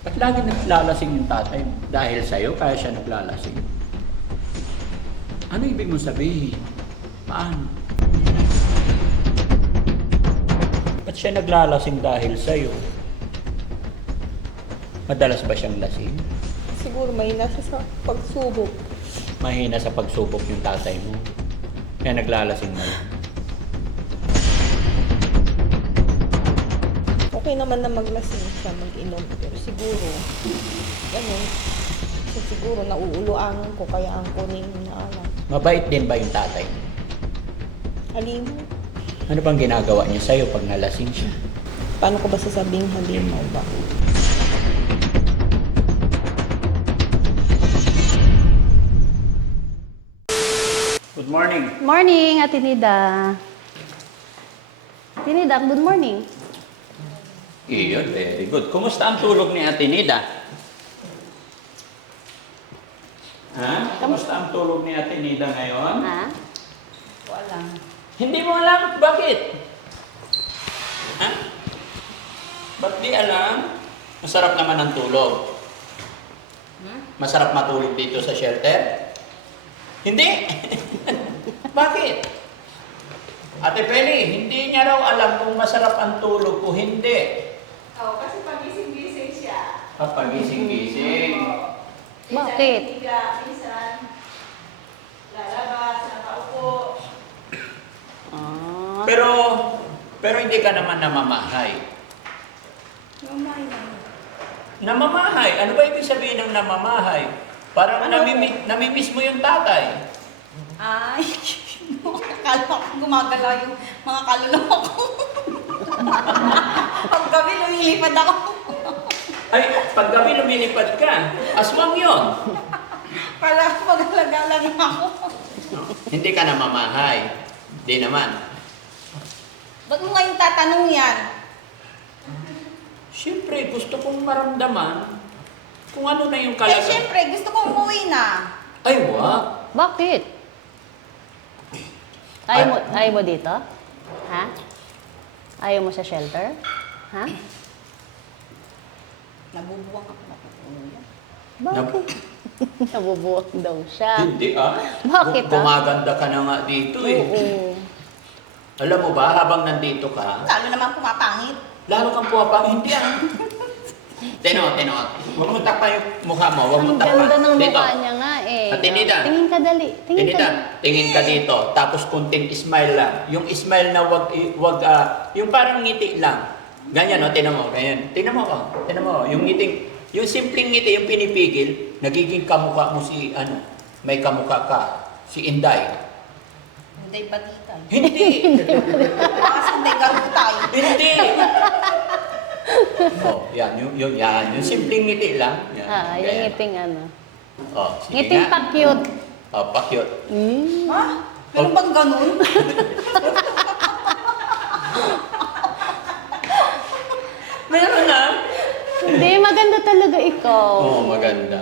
Ba't lagi naglalasing yung tatay mo? Dahil sa'yo, kaya siya naglalasing. Ano ibig mong sabihin? Paano? Ba't siya naglalasing dahil sa'yo? Madalas ba siyang lasing? Siguro mahina siya sa pagsubok. Mahina sa pagsubok yung tatay mo. Kaya naglalasing na lang. Okay naman na maglasing siya, mag-inom. Pero siguro, ganun. So, siguro nauuluangan ko kaya ang kunin na alam. Mabait din ba yung tatay mo? Halimaw. Ano bang ginagawa niya sa'yo pag nalasing siya? Paano ko ba sasabing halimaw ba? Good morning. Morning, Ate Nida. Ate Nida, good morning. Iyon, very good. Kumusta ang tulog ni Ate Nida? Ha? Kumusta ang tulog ni Ate Nida ngayon? Ha? Wala. Hindi mo alam? Bakit? Ha? Ba't di alam? Masarap naman ang tulog. Masarap matulog dito sa shelter? Hindi! Bakit? Ate Penny, hindi niya raw alam kung masarap ang tulog o hindi. Oo, kasi pagising-gising siya. Pagising-gising. Bakit? Minsan, lalabas, nakaupo. Ah. Pero hindi ka naman namamahay. Mamay na. Namamahay? Ano ba ibig sabihin ng namamahay? Parang Ano namimiss mo yung tatay. Ay, akala ko gumagalaw yung mga kaluluwa ko. Pag gabi, lumilipad ako. Ay, pag gabi lumilipad ka. Aswang yon. Para mag-alaga lang ako. Hindi ka namamahay. Hindi naman. Ba't mo ngayon tatanong yan? Siyempre, gusto kong maramdaman kung ano na yung Eh, kalagayan. syempre, gusto kong umuwi na. Ay, wag. Bakit? Ayaw mo dito? Ha? Ayaw mo sa shelter? Ha? Nabubuwang ako na umuwi. Bakit? Nabubuwag daw siya. Hindi ah. Bakit, ah? Gumaganda ka na nga dito eh. Oo. Alam mo ba, habang nandito ka, Lalo naman pumapangit. lalo kang puwapang hindi ah. Tino. Huwag mo takpa yung mukha mo. Huwag mo Ang takpa. ganda ng Dito. mukha niya nga eh. Ate Nida. Tingin ka dali. Tingin ka. Tingin ka dito. Tapos kunting smile lang. Yung smile na yung parang ngiti lang. Ganyan, no? Tingnan mo, ganyan. Tingnan mo, oh. Tingnan mo, yung ngiting, yung simpleng ngiti, yung pinipigil, nagiging kamukha mo si, may kamukha ka, si Inday. Hindi batitay. Hindi! Kasi hindi garutay. Hindi! Oh, yan, yung simpleng ngiti lang. Yan, Yung ganyan. ngiting ano. Oh, sige Ngiting nga. pa-cute. Oh, pa-cute. Ha? Ganun bang ganun? Meron na. Hindi, maganda talaga ikaw. Oo, maganda.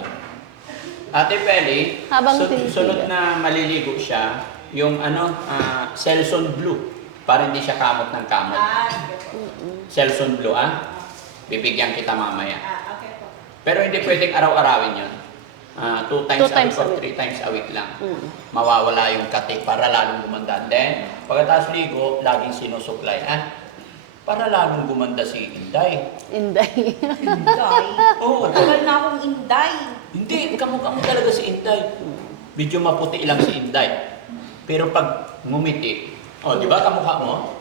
Ate Peli, Habang tinitigan. sunod na maliligo siya, yung Selsun Blue, para hindi siya kamot ng kamot. Ah, Selsun Blue, ah? Bibigyan kita mamaya. okay po. Pero hindi pwedeng araw-arawin yun. 2 times, Two times a a week or 3 week. times a week lang. Mm. Mawawala yung kati para lalong gumanda. Then, pagkatapos ligo, laging sinusuklay. Para lalong gumanda si Inday. Inday. Inday? Oo. Matagal na akong inday. Hindi, kamukha mo talaga si Inday. Medyo maputi lang si Inday. Pero pag ngumiti, di ba kamukha mo?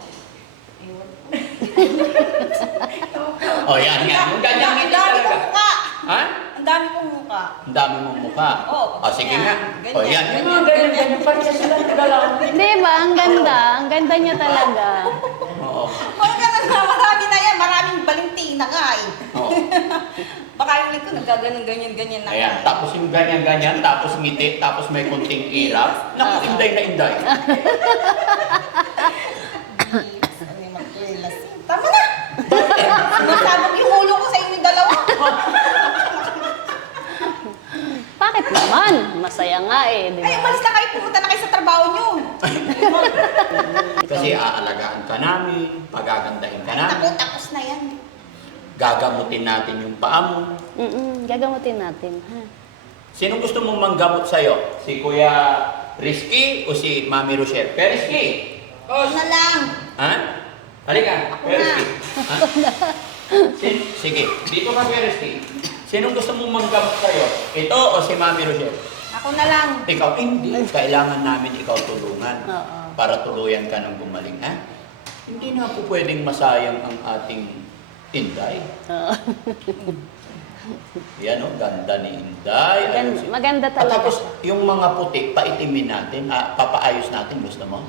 Yan nga. Yung ganyan ngiti Ang dami talaga. kong mukha. Ha? Ang dami kong mukha. Ang dami mong mukha. Oo, Sige ganyan, nga. ganyan, Yan. Yung ganyan, mga ganyan. Parang sila naglalaro. Di ba? Ang ganda. Ang ganda niya talaga. Oo. Huwag ka na, marami na yan. Maraming balintina ka eh. Oo. Baka yung likod nagkaganon, ganyan na. Ayan. Tapos yung ganyan-ganyan, tapos ngiti, tapos may kunting irap. Naku, Inday na Inday. Tama na! Nasabog yung ulo ko sa inyo dalawa. Bakit naman? Masaya nga eh, di Ay, ba? umalis na kayo. Pumunta na kayo sa trabaho nyo. Kasi aalagaan ka namin, pagagandahin ka namin. Tapos na yan. Gagamutin natin yung paa mo. Gagamutin natin, ha? Sino gusto mong manggamot sa'yo? Si Kuya Rizky o si Mami Rochelle? Kuya Rizky! Ako na lang. Ha? Halika, Ako Kuya na. Rizky. Ha? Sige, dito ka Kuya Rizky. Sino gusto mong manggamot sa'yo? Ito o si Mami Rochelle? Ako na lang. Ikaw, hindi. Kailangan namin ikaw tulungan. Oo. Para tuluyan ka ng gumaling, ha? Hindi na po pwedeng masayang ang ating Inday. Oo. Yan o, ganda ni Inday. Ayun si- Maganda At talaga. tapos, yung mga puti, paitimin natin, papaayos natin, gusto mo?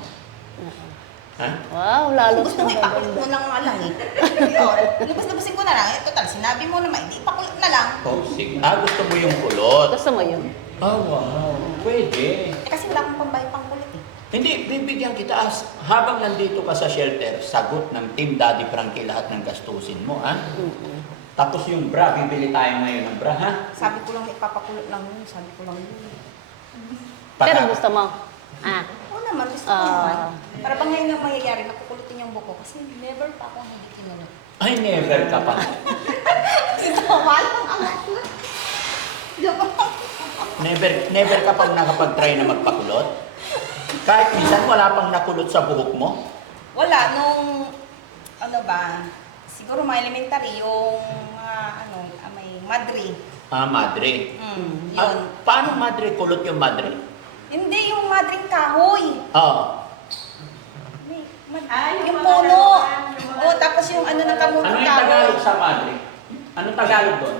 Ha? Wow, lalo Gusto mo siyang ipakulit mo gaganda. lang nga lang eh. Labas-labasin ko na lang. Eh, total, sinabi mo naman, hindi ipakulit na lang. Oh, sige. Gusto mo yung kulot? Gusto mo yun? Wow. Pwede. Eh, kasi wala akong pambayad pang kulit eh. Hindi, bibigyan kita habang nandito ka sa shelter, sagot ng Team Daddy Frankie lahat ng gastusin mo, ha? Tapos yung bra, bibili tayo ngayon ng bra, ha? Sabi ko lang ipapakulot lang yun. Sabi ko lang yun. Pero gusto mo? Oo naman, gusto ko naman. Para bang ngayon nga mayayari, nakukulitin yung buko. Kasi never pa ako hindi kinulot. Ay, never ka pa. Kasi tawal ang anak ko. Diba? Never ka pang nakapag-try na magpakulot? Kahit minsan wala pang nakulot sa buhok mo? Wala, nung, ano ba, siguro mga elementary, yung, may madre. Madre. Yun. Paano madre? Kulot yung madre? Hindi, yung madring kahoy. Oo. Yung puno. Oo, tapos yung ano ng Ano kamutong yung kahoy. Tagalog sa madre? Anong Tagalog doon?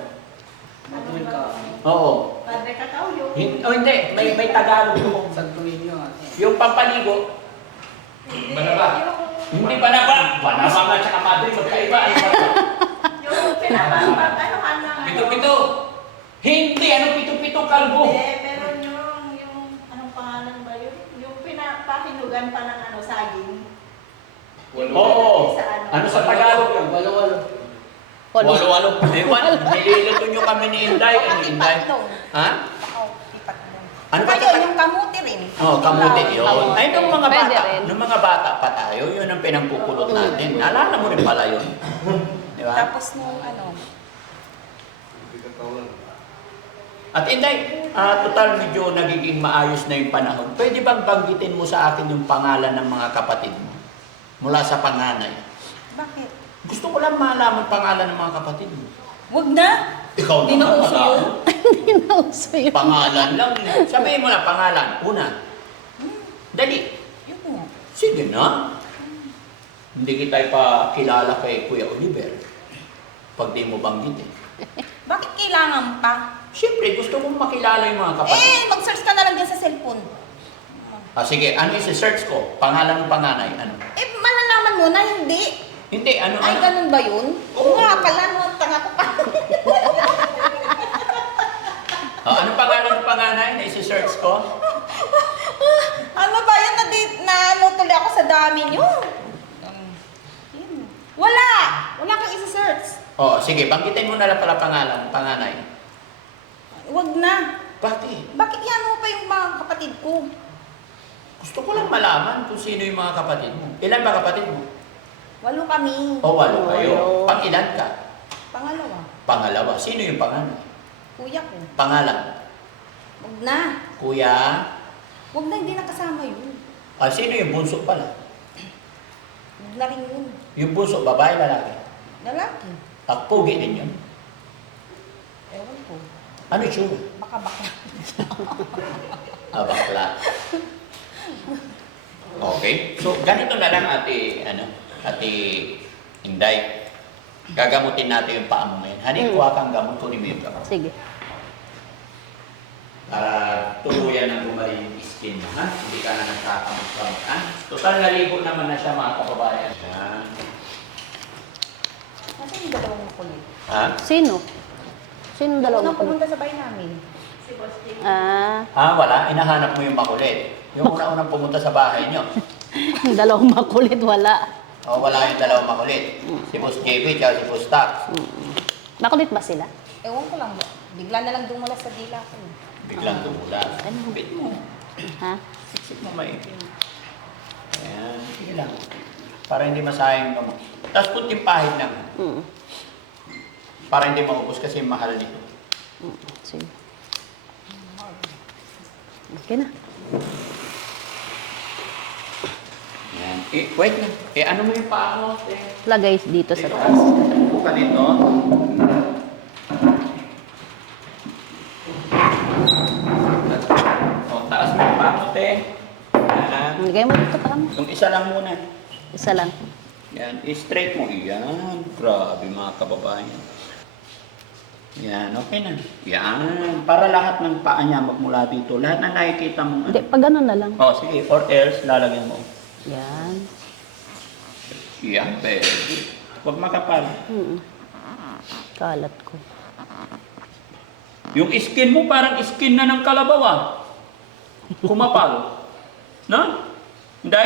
Oo. Madre kakao yung... Hindi, may Tagalog doon. Yung pampaligo. Banaba. Hindi banaba. Banaba nga tsaka madre, magkaiba. Ano ba? Yung pinapapag, Pito-pito. Hindi, ano pito-pito kalbo? Pero yung anong pangalan ba yun? Yung pinapakinugan pa ng saging. Oo. Sa ano? Ano sa Tagalog yun? Walo-walo. Ewan, nililito nyo kami ni Inday. Ano Inday? Ha? Ano Ano ba ba ito? yung kamuti rin? Kamuti yun. Kamuti. Ay, nung mga Pwede bata, rin. nung mga bata pa tayo, yun ang pinangkukulot natin. Naalala mo rin pala yun. Di ba? Tapos nung At Inday, total medyo nagiging maayos na yung panahon. Pwede bang banggitin mo sa akin yung pangalan ng mga kapatid mo? Mula sa panganay. Bakit? Gusto ko lang malaman pangalan ng mga kapatid mo. Wag na! Ikaw Hindi na uso yun. Hindi na uso yun. Pangalan lang. Sabihin mo na pangalan. Una. Dali. Yun nga. Sige na. Hindi kita ipakilala kay Kuya Oliver. Pag di mo banggitin. Bakit kailangan pa? Siyempre, gusto kong makilala yung mga kapatid. Mag-search ka na lang dyan sa cellphone. Sige, ano yung search ko? Pangalan ng panganay. Ano? Malalaman mo na hindi. Hindi, ano? Ay, ganun ba yun? Oo. Nga pala, no, tanga ko pa. Anong pangalan ng panganay na isi-search ko? Ano ba yan? Tuloy ako sa dami nyo. Yun. Wala! Wala kang isa-search. Sige, banggitin mo na lang pala pangalan, panganay. Wag na. Bakit? Bakit yan mo pa yung mga kapatid ko? Gusto ko lang malaman kung sino yung mga kapatid mo. Ilan ba kapatid mo? 8 kami. Walo kayo. Walo. Pang-ilan ka? Pangalawa. Pangalawa. Sino yung panganay? Kuya ko. Pangalan? Wag na. Kuya? Wag na, hindi nakasama yun. Sino yung bunso pala? Wag na rin yun. Yung bunso, babae, lalaki? Lalaki. Pugi din yun. Ewan ko. Ano yung tsura? Baka bakla. Bakla. Okay. So, ganito na lang, ate Inday. Gagamutin natin yung paa mo ngayon. Hani, kuha kang gamot, kunin mo yung gamot. Sige. Para tuluyan ng gumaling yung skin mo, ha? Hindi ka na nagkakamot-kamot, ha? Total, naligo naman na siya, mga kababayan. Yan. Nasaan yung dalawang makulit? Ha? Sino? Sino dalawang Unang makulit? pumunta sa bahay namin. Si Boss Jay. Wala. Inahanap mo yung makulit. Yung una-unang pumunta sa bahay nyo. Dalawang makulit, wala. Wala yung dalawang makulit. Si Boss JB at si Boss Tax. Makulit ba sila? Ewan ko lang. Bigla na lang dumula sa dila ko. Biglang tumula. Ano? Bit mo. Ha? Siksik mo maigi. Ayan. Sige lang. Para hindi masayang ka mo. Tapos kunting pahid lang. Para hindi maubos kasi mahal nito. Sige. Okay na. Yan. Wait lang. Ano mo yung paa mo? Lagay dito sa Dito. taas. Upo ka dito. Taas mo yung paa mo, te. Yan. Lagay mo dito pa mo. Yung isa lang muna. Isa lang. Yan. I-straight mo. Yan. Grabe mga kababayan. Yan. Okay na. Yan. Para lahat ng paa niya magmula dito. Lahat na nakikita mo. Hindi, pag ganun na lang. Oh, sige. Or else, lalagyan mo. Yan. Yan. Very good. Huwag makapal. Kalat ko. Yung skin mo parang skin na ng kalabaw ah. Kumapal. No? Hindi?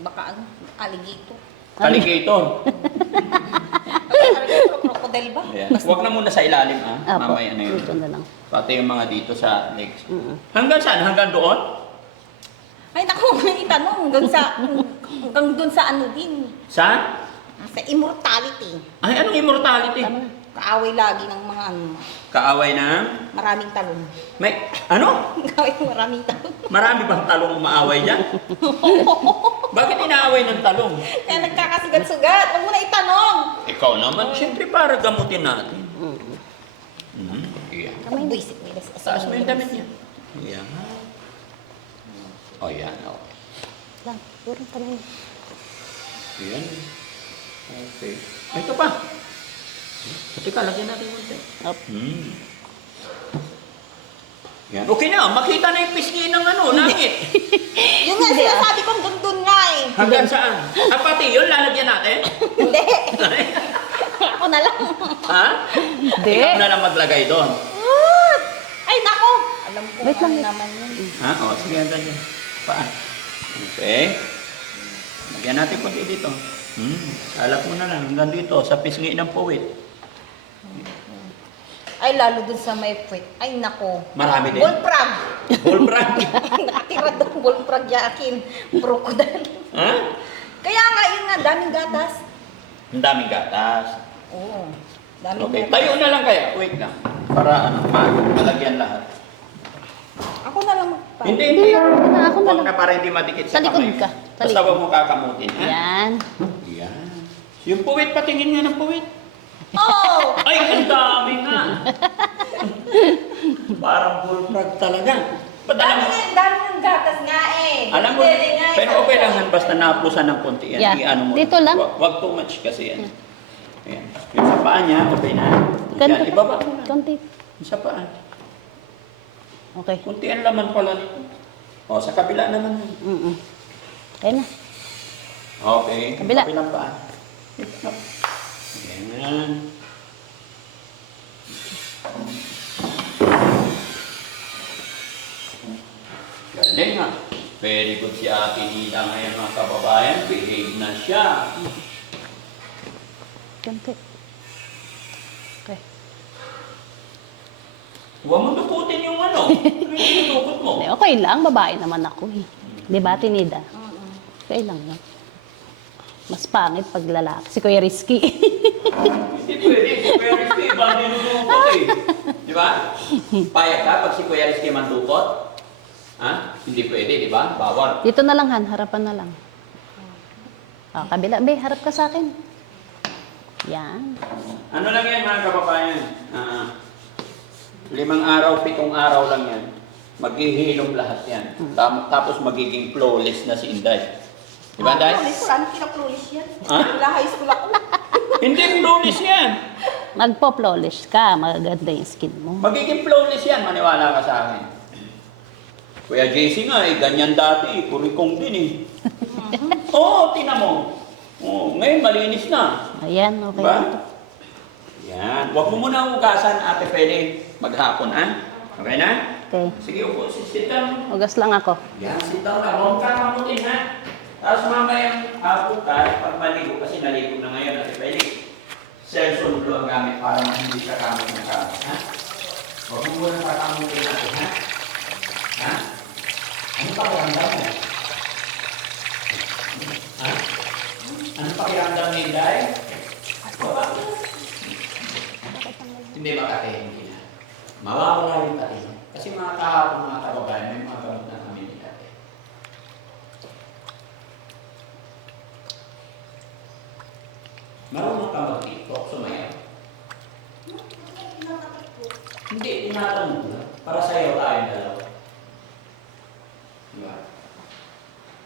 Baka ano, alligator. Alligator. Alligator, crocodile ba? Ayan. Huwag na muna sa ilalim ah. Apo, Mamaya na yun. dito na lang. Pati yung mga dito sa legs. Mm-mm. Hanggang saan? Hanggang doon? Ay, naku, may itanong. Hanggang dun sa ano din. Saan? Sa immortality. Ay, anong immortality? Tama na. Kaaway lagi ng mga ano, Kaaway na? maraming talong. May, ano? Kaaway ng maraming talong. Marami bang talong umaaway dyan? Bakit inaaway ng talong? Kaya nagkakasugat-sugat. Huwag mo na itanong. Ikaw naman, siyempre para gamutin natin. Iya. Kamay buisit mo. Taas mo yung damit niya. Iya. Oh, yan. Oh. Lang, puro kamay. Yan. Okay. Ito pa. Teka, lagyan natin yung Up. Yan. Okay na, makita na yung pisngi ng ano, langit. Yung nga sinasabi ko, dun nga eh. Hanggang saan? Pati yun, lalagyan natin? Hindi. Ako na lang. Ha? Hindi. Ikaw na lang maglagay doon. Ay, nako. Alam ko Wait lang, ano wait. naman yun. Ha? O, sige, hanggang dyan. Paan? Okay. Lagyan natin konti dito. Alap mo na lang hanggang dito, sa pisngi ng puwit. Ay, lalo dun sa may puwit. Ay, nako. Marami din. Bullfrog. Bullfrog. Nakatira doon, bullfrog yakin. Crocodile. Ha? Kaya nga, yun nga, daming gatas. Ang daming gatas. Oo. Daming Okay, gatas. tayo na lang kaya. Wait lang. Para ano, malagyan lahat. Ako na lang magpa. Hindi. Ako na Huwag lang. na para hindi madikit sa Sa likod kamay. ka. Sa Basta likod. huwag mo kakamutin. Ha? Yan. Yan. Yung puwit, patingin nga ng puwit. Oh! Ay, ang dami nga. Parang bullfrog talaga. Ba't alam mo? Dami ng gatas nga eh. Alam mo, Dede nga eh. pero okay lang yan, basta naplusan ng konti yan. Yeah. I-ano mo. Dito lang. Wag too much kasi yan. Ayan. Yung sa paa niya, okay na. Yan, ibaba mo na. Konti. Yung sa paa. Okay. Kunti ang laman pala nito. O, sa kabila naman. Okay na. Okay. Kabila. Kabilang paa. Ayan. Galing nga. Very good si Ate Nida ngayon mga kababayan. Behave na siya. Konti. Okay. Huwag mo dukutin yung ano. Ano yung dinudukot mo? Hindi, okay lang. Babae naman ako eh. Di ba, Tinida? Okay lang yan. Mas pangit pag lalaki. Si Kuya Rizky. Hindi pwede. Si Kuya Rizky, iba ang dinudukot eh. Di ba? Payag ka pag si Kuya Rizky mandukot? Ha? Hindi pwede, di ba? Bawal. Dito na lang, Han. Harapan na lang. Ah, kabila. Be, harap ka sa akin. Yan. Ano lang yan mga kababayan? 5 araw, 7 araw lang yan. Maghihilom lahat yan. Tapos magiging flawless na si Inday. Di ba, Inday? Flawless, wala nang pinaplulis yan. Ha? Wala high school ako. Hindi flawless yan. Magpo-flawless ka. Magaganda yung skin mo. Magiging flawless yan, maniwala ka sa akin. Kuya JC nga eh, ganyan dati, kurikong din eh. Oo, tina mo. Oo, ngayon malinis na. Ayan, okay. Diba? Yan. Huwag mo muna hugasan, Ate Pele. Maghapon, ha? Okay na? Okay. Sige, upo. Sit down. Ugas lang ako. Yan, sit down lang. Huwag ka mamutin, ha? Tapos mamaya hapon ka, pag maligo, kasi naligo na ngayon, Ate Pele. Cellphone blue ang gamit para hindi ka kamot ng kamot, ha? Huwag mo muna kakamutin natin, ha? Ha? Ano pakiramdam mo? Ha? Ano pakiramdam ni Inday? Baba. Mawawala yung tayo. Kasi mga kahapon, mga kababayan, may mga gamot na kami ni dati. Marunong ka mag-tiktok, sumayaw. Hindi, tinatanong ko lang. Para sa'yo tayong dalawa. Diba?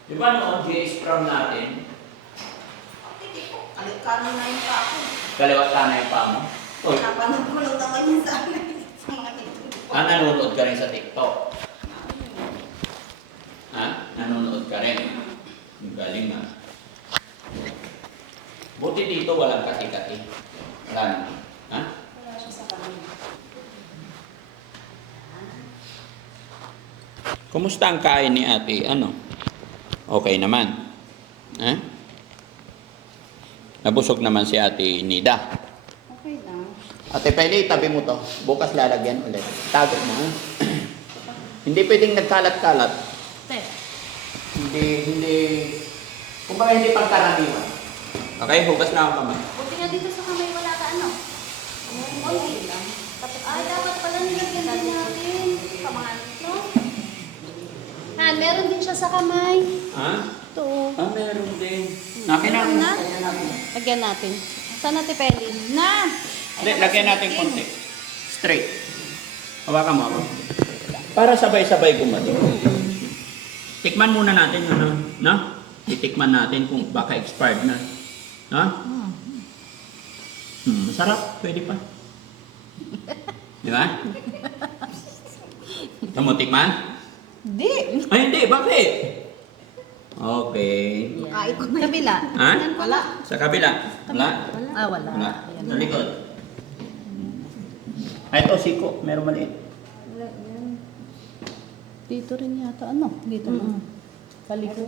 Diba noon, GS prom natin, Alikano na yung ako. kaliwat ka na yung paa mo. Uy, Napanood ko lang naman yun sa akin. Sa mga ito. nanonood ka rin sa TikTok. Ha? Nanonood ka rin. Ang galing na. Buti dito walang kati-kati. Wala naman. Ha? Wala siya sa kanila. Kumusta ang kain ni ate? Ano? Okay naman. Ha? Nabusog naman si ate Nida. Okay lang. Ate Peli, tabi mo to. Bukas lalagyan ulit. Tago mo. Ha? Hindi pwedeng nagkalat-kalat. Te. Hindi. Kumbaga hindi pagkaraniwan. Okay, hugas na ako kamay. Buti nga dito sa kamay wala ka ano. Konti lang. Ay, dapat pala nilagyan din natin. Kamangan, no? Han, meron din siya sa kamay. Ha? Ito. Ah, meron din. Nakinang Meron na? Lagyan natin. Lagyan natin. Saan natin pwede? Na! Hindi, lagyan natin konti. Straight. Hawakan mo ako. Para sabay-sabay gumaling. Tikman muna natin, ano? No? Titikman natin kung baka expired na. Ha? Masarap. Pwede pa. Di ba? Gusto mo tikman? Hindi. Ay, hindi. Bakit? Okay. Ay, kabila. Ha? Wala. Sa kabila? Wala? Ah, wala. Wala. Ayan. Sa likod. Ay, ito, siko. Meron maliit. Dito rin yata. Ano? Dito na. Sa likod.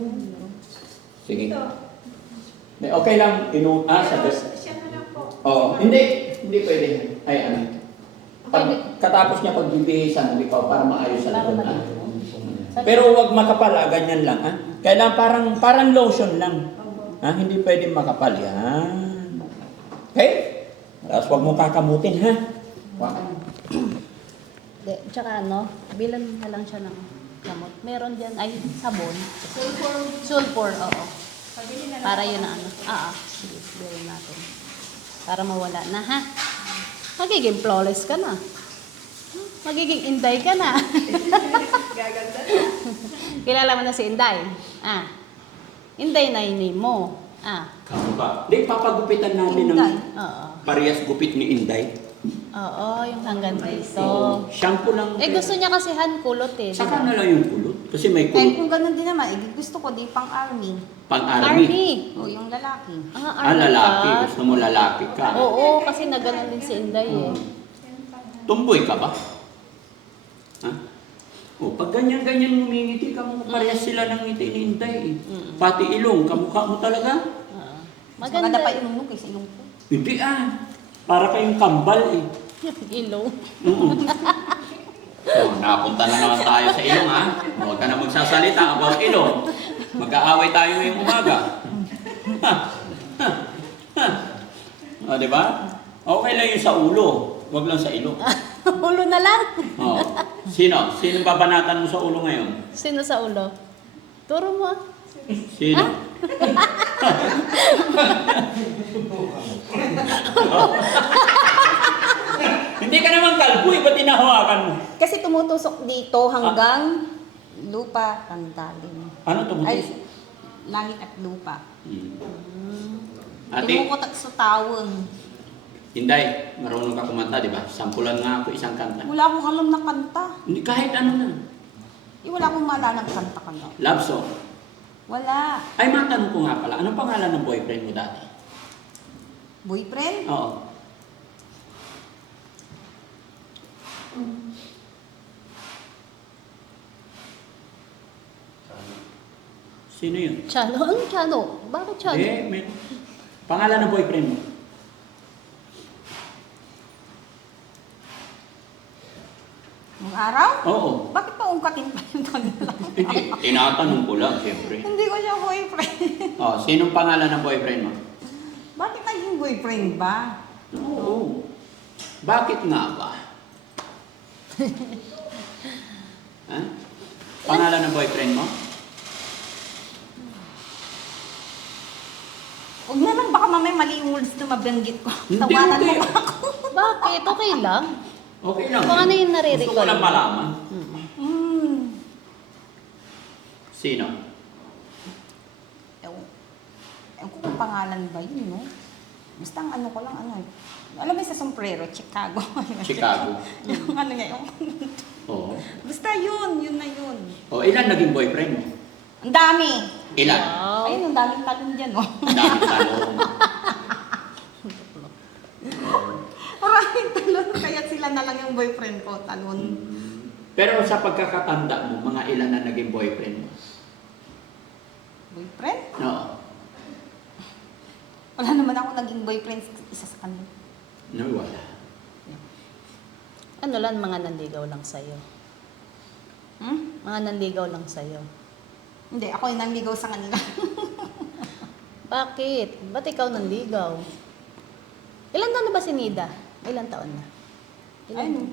Sige. May okay lang. Sa Siya na lang po. Oo. Hindi. Hindi pwede. Ay, ano. Katapos niya pagbibihisan, hindi pa para maayos sa likod. Ha? Pero huwag makapal, ganyan lang. Ha? Kailangan parang lotion lang. Ha? Hindi pwede makapal. Yan. Okay? Tapos huwag mo kakamutin, ha? De, tsaka ano, bilan na lang siya ng gamot. Meron dyan, ay, sabon. Sulfur, oo. Pabili na lang. Para yun na ano. Sige, bilhin natin. Para mawala na, ha? Magiging flawless ka na. Magiging Inday ka na. Gaganda na. Kilala mo na si Inday. Inday na yung name mo. Kamu ba? Hindi, papagupitan natin Inday. ng Oo. parehas gupit ni Inday. Oo, yung hanggang dito. Shampoo lang. Gusto niya kasi hand kulot eh. di Saka ba? na lang yung kulot. Kasi may Eh, kulot. kung ganun din naman, gusto ko di pang army. Pang-army. O, yung lalaki. Army Lalaki. ka. Gusto mo lalaki ka. Oo, kasi naganon din si Inday eh. Tumboy ka ba? Ha? O, pag ganyan-ganyan ngumingiti ka mo, parehas sila ng ngiti ni Inday. Pati ilong, kamukha mo talaga. Oo. Maganda pa ilong mo kaysa ilong ko. Hindi para kayong kambal eh. Ilong. So, napunta na naman tayo sa ilong ha. Huwag ka na magsasalita about ilong. Mag-aaway tayo ngayong umaga. O, di ba? Okay lang yung sa ulo. Huwag lang sa ilong. Ulo na lang. O. Sino? Sino babanatan mo sa ulo ngayon? Sino sa ulo? Turo mo. Sino? Hindi ka naman kalbo eh. Ba't tinahawakan mo? Kasi tumutusok dito hanggang lupa ang dalim. Ano Ay, tumutusok? langit at lupa. Ate, Tinukutak sa tawon. Inday, marunong ka kumanta, di ba? Sampulan nga ako isang kanta. Wala akong alam na kanta. Hindi, kahit ano na. Wala akong maalala ng kanta ka na. Love song. Wala. Ay, matanong ko nga pala, anong pangalan ng boyfriend mo dati? Boyfriend? Oo. Sino yun? Chano? Anong Chano? Bakit Chano? May pangalan ng boyfriend mo? Nung araw? Oo. Bakit pa ungkatin pa yung kanila? Hindi, tinatanong ko lang, siyempre. Hindi ko siya boyfriend. Oh, sinong pangalan ng boyfriend mo? Bakit naging boyfriend ba? Oo. Bakit nga ba? Ha? Pangalan ng boyfriend mo? Huwag na lang, baka mamaya mali yung words na mabanggit ko. Hindi, Tawanan hindi. mo ako. Bakit? Okay lang. Okay lang. Kung ano yung Gusto nare-recall ko lang mo. malaman. Sino? Ewan ko kung pangalan ba yun, no? Basta ang ano ko lang, ano eh. Alam mo yung sa sombrero, Chicago. Chicago. Yung ano niya, yung... Oo. Basta yun na yun. O, ilan naging boyfriend mo? Ang dami. Ilan? Wow. Ayun, ang daming talon dyan, no? Ang daming talong. Maraming talon, kaya sila na lang yung boyfriend ko, talon. Pero sa pagkakatanda mo, mga ilan na naging boyfriend mo? Boyfriend? No. Wala naman ako naging boyfriend, isa sa kanila. No, wala. Ano lang, mga nanligaw lang sa'yo. Mga nanligaw lang sa'yo. Hindi, ako yung nanligaw sa kanila. Bakit? Ba't ikaw nanligaw? Ilan taon na ba si Nida? Ilan taon na? Ayun.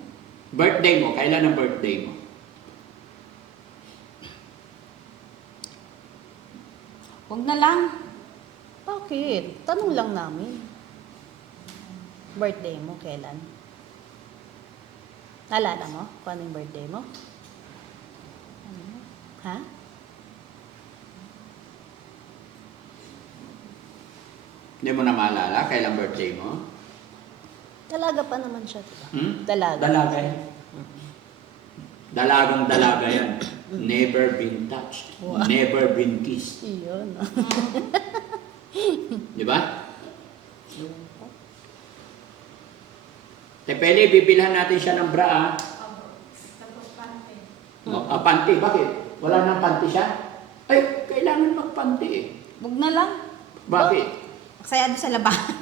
Birthday mo, kailan ang birthday mo? Huwag na lang. Bakit? Tanong lang namin. Birthday mo, kailan? Naalala mo kung ano yung birthday mo? Ha? Hindi mo na maalala kailan birthday mo? Dalaga pa naman siya, diba? Dalaga. Dalaga yan. Dalagang dalaga yan. Never been touched. Wow. Never been kissed. Iyon. Di ba? Tepele, bibilhan natin siya ng bra, ah. Tapos pante. Panty, bakit? Wala nang panty siya? Ay, kailangan magpanty eh. Huwag na lang. Bakit? Magsayado sa labahan.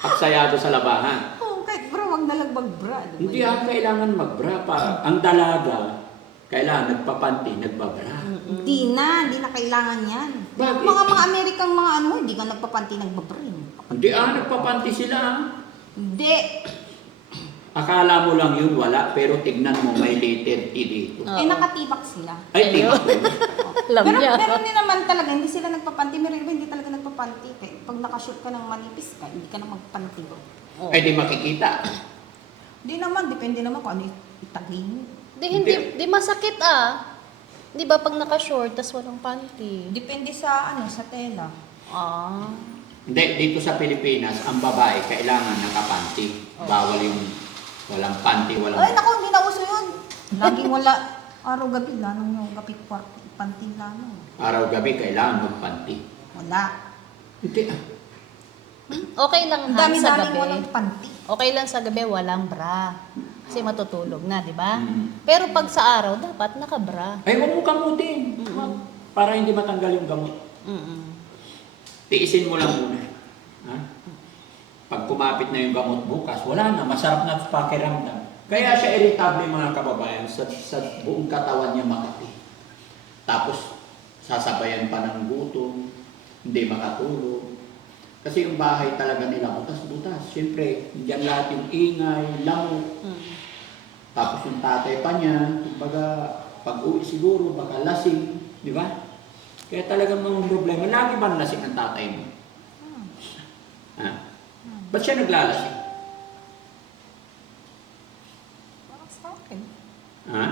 Aksayado sa labahan. Oo, kahit bra, huwag na lang mag-bra. Di ba Hindi yun? kailangan magbra para ang dalaga, kailangan nagpapanty, nagbabra. Hindi na kailangan yan. Bakit? Mga Amerikang mga ano, hindi ka nagpapanti nagbabring. Hindi nagpapanty sila. Ah. Hindi. Akala mo lang yun, wala, pero tignan mo, may letter T dito. Oo. Eh, nakatibak sila. Ay, Ayun. tignan. Alam Pero niya. meron din naman talaga, hindi sila nagpapanti. Meron iba, hindi talaga nagpapanti. Pag nakashoot ka ng manipis ka, hindi ka na magpanti. Oo. Ay, di makikita. Hindi naman, depende naman kung ano itagin mo. Di masakit ah. Di ba pag naka-short, tas walang panty? Depende sa sa tela. Ah. Hindi, dito sa Pilipinas, ang babae kailangan nakapanty. Bawal yung walang panty, walang... Ay, naku, hindi na uso yun. Laging wala. Araw-gabi, lalong yung gabi panty lalong. Araw-gabi kailangan magpanty. Wala. Hindi ah. Okay lang Ang Han, sa dami-dami gabi. walang panty. Okay lang sa gabi, walang bra. Kasi matutulog na, di ba? Mm. Pero pag sa araw, dapat nakabra. Ay, huwag mo kamutin. Para hindi matanggal yung gamot. Mm-mm. Tiisin mo lang muna. Ha? Pag kumapit na yung gamot bukas, wala na, masarap na pakiramdam. Kaya siya irritable mga kababayan, sa buong katawan niya makati. Tapos, sasabayan pa ng gutom, hindi makatulog. Kasi yung bahay talaga nila, butas-butas. Siyempre, dyan lahat yung ingay, lamok. Tapos yung tatay pa niya, kumbaga, pag-uwi siguro, baka lasing, di ba? Kaya talagang mga problema. Lagi ba lasing ang tatay mo? Ha? Ba't siya naglalasing? Parang sa akin. Ha?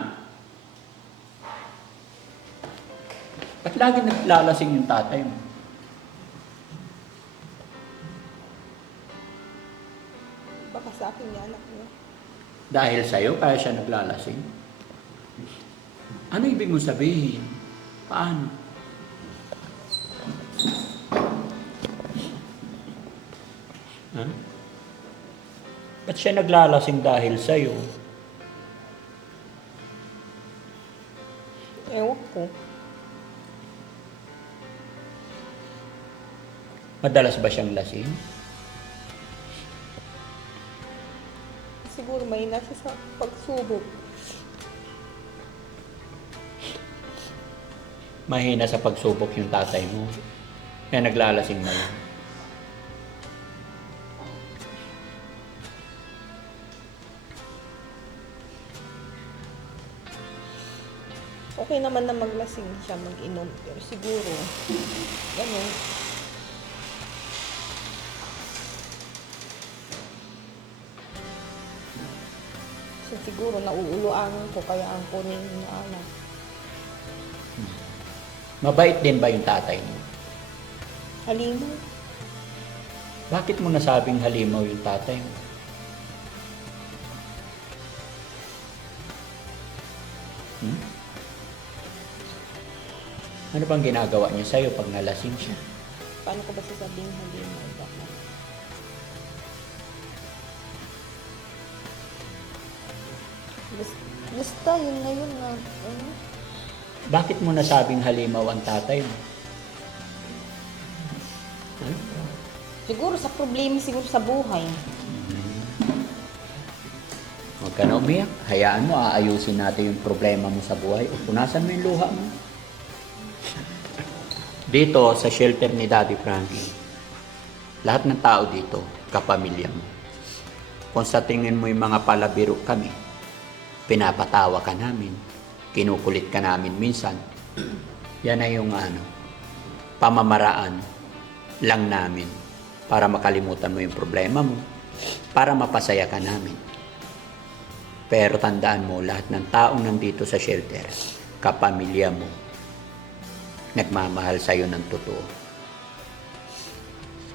Ba't lagi naglalasing yung tatay mo? Baka sa akin yung anak niya. Dahil sa'yo, kaya siya naglalasing? Ano ibig mo sabihin? Paano? Ha? Ba't siya naglalasing dahil sa'yo? Ewan ko. Madalas ba siyang lasing? Siguro may nasa sa pagsubok. Mahina sa pagsubok yung tatay mo. Kaya naglalasing na yun. Okay naman na maglasing siya, mag-inom. Pero siguro, ganun. So, siguro nauuluan ko kaya ang kunin na anak. Mabait din ba yung tatay mo? Halimaw. Bakit mo nasabing halimaw yung tatay mo? Hmm? Ano bang ginagawa niya sa'yo pag nalasing siya? Paano ko ba sasabihin halimaw? Baka basta yun na yun na ano. Bakit mo nasabing halimaw ang tatay mo? Ano? Siguro sa problema, siguro sa buhay. Huwag ka na umiyak. Hayaan mo, aayusin natin yung problema mo sa buhay. O punasan mo yung luha mo. Dito, sa shelter ni Daddy Frankie, lahat ng tao dito, kapamilya mo. Kung sa tingin mo yung mga palabiro kami, pinapatawa ka namin, kinukulit ka namin minsan, yan ay yung pamamaraan lang namin para makalimutan mo yung problema mo, para mapasaya ka namin. Pero tandaan mo, lahat ng taong nandito sa shelter, kapamilya mo, nagmamahal sa'yo ng totoo.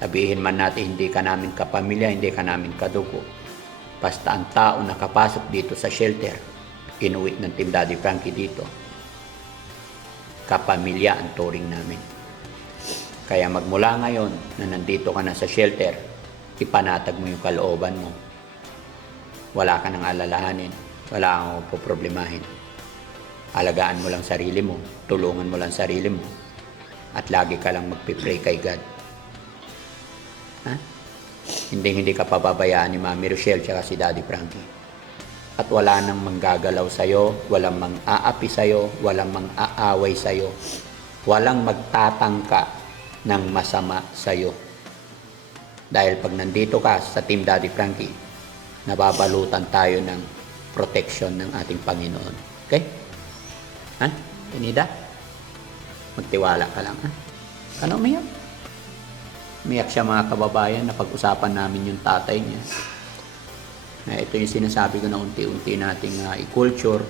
Sabihin man natin, hindi ka namin kapamilya, hindi ka namin kadugo. Basta ang tao nakapasok dito sa shelter, inuwi ng Team Daddy Frankie dito, kapamilya ang turing namin. Kaya magmula ngayon na nandito ka na sa shelter, ipanatag mo yung kalooban mo. Wala ka nang alalahanin, wala kang poproblemahin. Alagaan mo lang sarili mo, tulungan mo lang sarili mo, at lagi ka lang magpipray kay God. Ha? Hindi ka pababayaan ni Mami Rochelle tsaka si Daddy Frankie. At wala nang manggagalaw sa'yo, walang mang-aapi sa'yo, walang mang-aaway sa'yo, walang magtatangka ng masama sa'yo. Dahil pag nandito ka sa Team Daddy Frankie, nababalutan tayo ng protection ng ating Panginoon. Okay? Ha? Tinida? Magtiwala ka lang, ha? Ano umiyak? Umiyak siya mga kababayan na pag-usapan namin yung tatay niya. Na ito yung sinasabi ko na unti-unti nating i-culture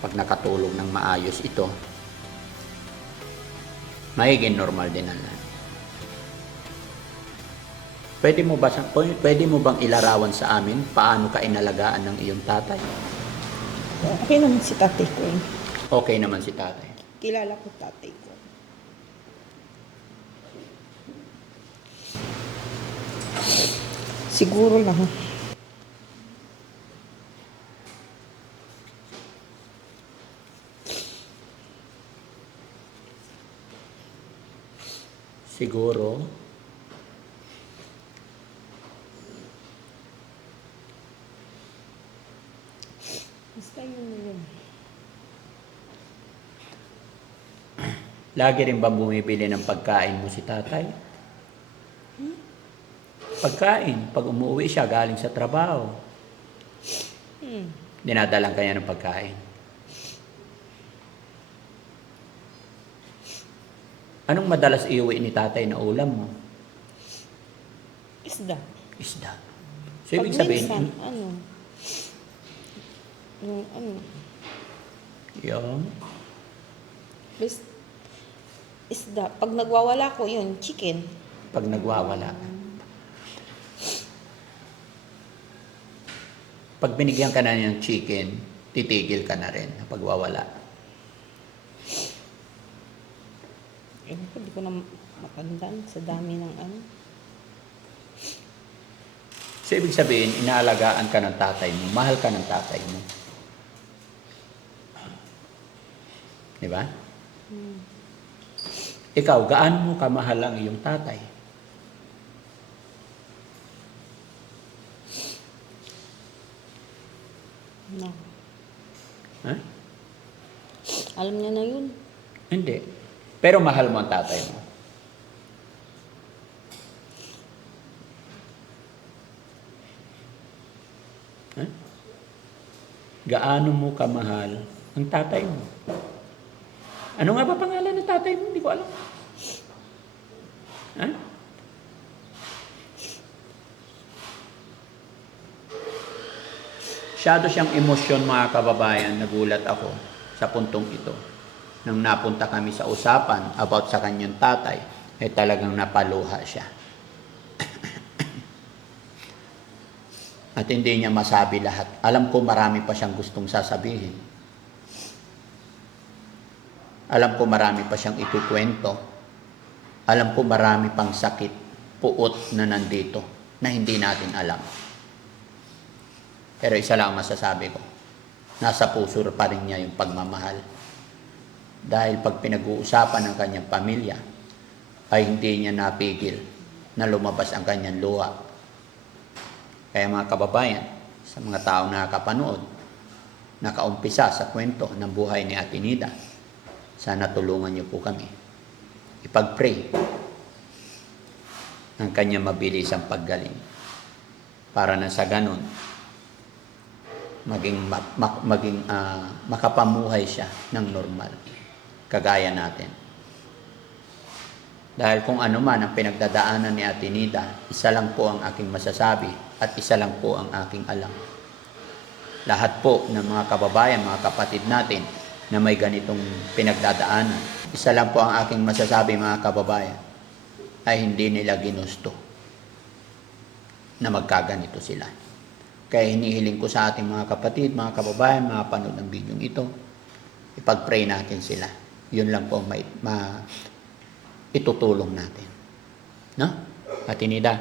pag nakatulog ng maayos ito. Magiging normal din ang lahat. Pwede mo bang ilarawan sa amin paano ka inalagaan ng iyong tatay? Okay naman si tatay ko eh. Okay naman si tatay. Kilala ko tatay ko. Siguro lang. Siguro, Basta yun na yun. lagi rin ba bumibili ng pagkain mo si tatay? Pagkain, pag umuwi siya galing sa trabaho, dinadalang kanya ng pagkain. Anong madalas iuwi ni tatay na ulam mo? Isda. Isda. So, ibig Pag sabihin, minsan, ano, yung isda. Pag nagwawala ko, yun, chicken. pag nagwawala. Pag binigyan ka na ng chicken, titigil ka na rin pag wawala. Hindi ko na matandaan sa dami ng ano. So, ibig sabihin, inaalagaan ka ng tatay mo, mahal ka ng tatay mo. Di ba? Ikaw, gaano mo kamahal ang iyong tatay? No. Ha? Alam niya na yun. Hindi. Pero mahal mo ang tatay mo. Ha? Gaano mo kamahal ang tatay mo? Ano nga ba pangalan ng tatay mo? Hindi ko alam. Ha? Masyado siyang emosyon, mga kababayan. Nagulat ako sa puntong ito. Nang napunta kami sa usapan about sa kanyang tatay, ay talagang napaluha siya. At hindi niya masabi lahat. Alam ko marami pa siyang gustong sasabihin. Alam ko marami pa siyang ikukwento. Alam ko marami pang sakit, puot na nandito na hindi natin alam. Pero isa lang masasabi ko, nasa puso pa rin niya yung pagmamahal. Dahil pag pinag-uusapan ng kanyang pamilya, ay hindi niya napigil na lumabas ang kanyang luha. Kaya mga kababayan, sa mga taong nakakapanood, nakaumpisa sa kwento ng buhay ni Ate Nida, sana tulungan niyo po kami. Ipag-pray ang kanyang mabilisang paggaling. Para na sa ganun, makapamuhay siya ng normal. Kagaya natin. Dahil kung ano man ang pinagdadaanan ni Ate Nida, isa lang po ang aking masasabi at isa lang po ang aking alam. Lahat po ng mga kababayan, mga kapatid natin na may ganitong pinagdadaanan, isa lang po ang aking masasabi, mga kababayan, ay hindi nila ginusto na magkaganito sila. Kaya hinihiling ko sa ating mga kapatid, mga kababayan, mga panood ng video ito, ipag-pray natin sila. Yun lang po itutulong natin. No? Ate Nida,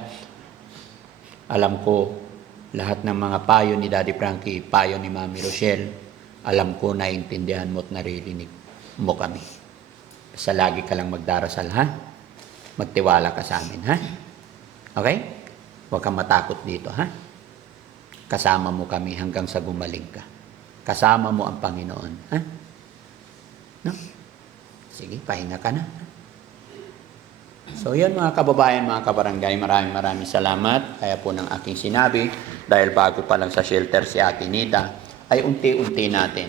alam ko lahat ng mga payo ni Daddy Frankie, payo ni Mami Rochelle, alam ko naiintindihan mo at naririnig mo kami. Basta lagi ka lang magdarasal, ha? Magtiwala ka sa amin, ha? Okay? Huwag kang matakot dito, ha? Kasama mo kami hanggang sa gumaling ka. Kasama mo ang Panginoon, ha? No? Sige, pahinga ka na. So yan mga kababayan, mga kabarangay, maraming salamat. Kaya po ng aking sinabi, dahil bago pa lang sa shelter si Ate Nida, ay unti-unti natin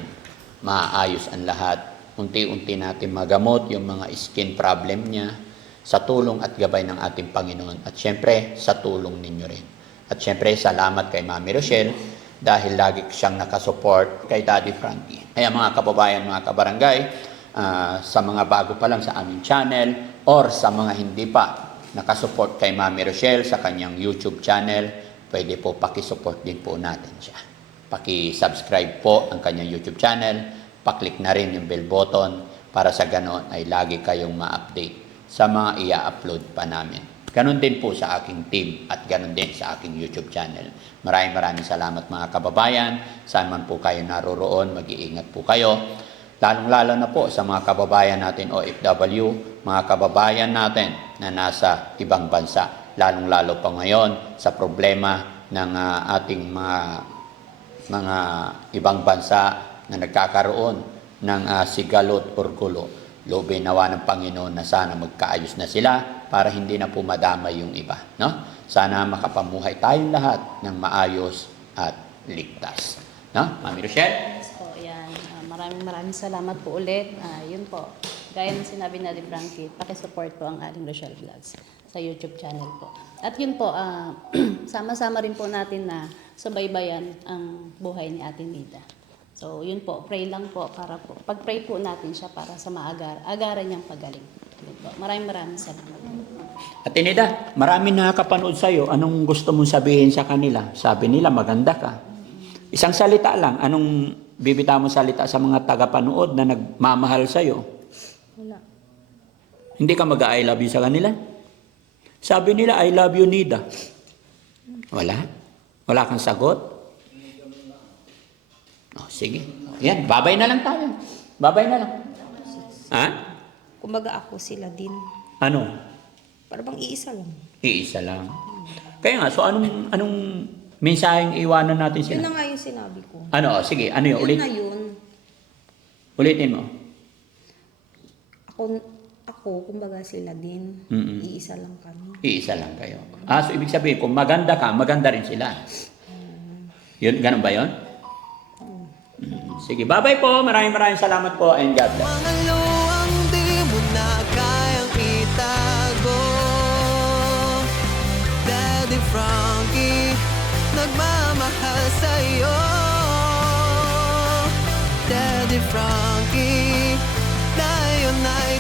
maayos ang lahat. Unti-unti natin magamot yung mga skin problem niya sa tulong at gabay ng ating Panginoon. At syempre, sa tulong ninyo rin. At syempre, salamat kay Mami Rochelle dahil lagi siyang nakasupport kay Daddy Frankie. Kaya mga kababayan, mga kabarangay, sa mga bago pa lang sa aming channel or sa mga hindi pa nakasupport kay Mami Rochelle sa kanyang YouTube channel, pwede po pakisupport din po natin siya. Paki-subscribe po ang kanyang YouTube channel, paklik na rin yung bell button para sa ganoon ay lagi kayong ma-update sa mga i-upload pa namin. Ganon din po sa aking team at ganon din sa aking YouTube channel. Maraming salamat mga kababayan. Saan man po kayo naroroon, mag-iingat po kayo. Lalong-lalo na po sa mga kababayan natin OFW, mga kababayan natin na nasa ibang bansa. Lalong-lalo pa ngayon sa problema ng ating mga ibang bansa na nagkakaroon ng sigalot or gulo. Loobin nawa ng Panginoon na sana magkaayos na sila para hindi na po madamay yung iba. No? Sana makapamuhay tayong lahat ng maayos at ligtas. No? Mami Rochelle? Yes po, yan. Maraming salamat po ulit. Yun po, gaya ng sinabi na ni Frankie, pakisupport po ang ating Rochelle Vlogs sa YouTube channel po. At yun po, sama-sama rin po natin na subaybayan ang buhay ni Ate Nida. So, yun po, pray lang po para po, pag-pray po natin siya para sa agaran niyang pagaling. Yun po. Maraming salamat. Ate Nida, maraming nakakapanood sa'yo. Anong gusto mong sabihin sa kanila? Sabi nila, maganda ka. Isang salita lang. Anong bibitaw mong salita sa mga tagapanood na nagmamahal sa'yo? Wala. Hindi ka mag-I love you sa kanila? Sabi nila, I love you, Nida. Wala? Wala kang sagot? Oh, sige. Yan, babay na lang tayo. Babay na lang. Ha? Kumbaga ako sila din. Ano? Para bang iisa lang. Iisa lang. Kaya nga, so anong mensaheng iwanan natin Yun sila? na nga yung sinabi ko. Ano? Sige, ano yun? Yun na yun. Ulitin mo. Ako, kumbaga sila din. Mm-mm. Iisa lang kami. Iisa lang kayo. So ibig sabihin, kung maganda ka, maganda rin sila. Yun, ganun ba yun? Sige, bye-bye po. Maraming salamat po and God bless. Mga luwang nagmamahal sa'yo. Daddy Frankie, tayo na'y